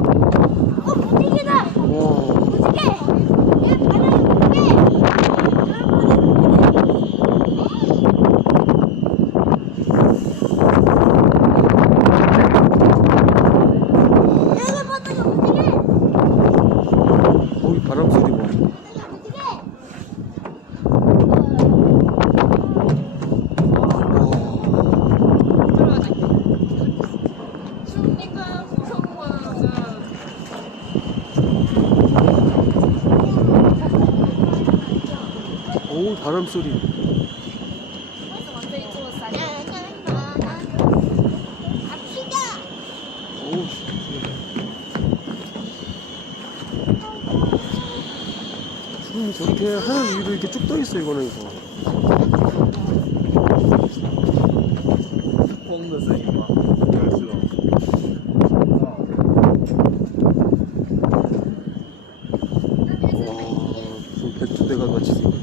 무지개다. 와. 무지개. 얘 바다에 무지개. 얘가 바다가 무지개. 거기 바람 소리 봐. 바다가 무지개. 춥니까? 무서운 거는 오, 바람 소리. 벌써 완전히 추웠어. 갑시다. 오, 구름이 저렇게 하늘 위로 이렇게 쭉 떠 있어 이거는 이거. 风的声音吗？应该是哦。 와, 무슨 백두대간 같이 생겼어.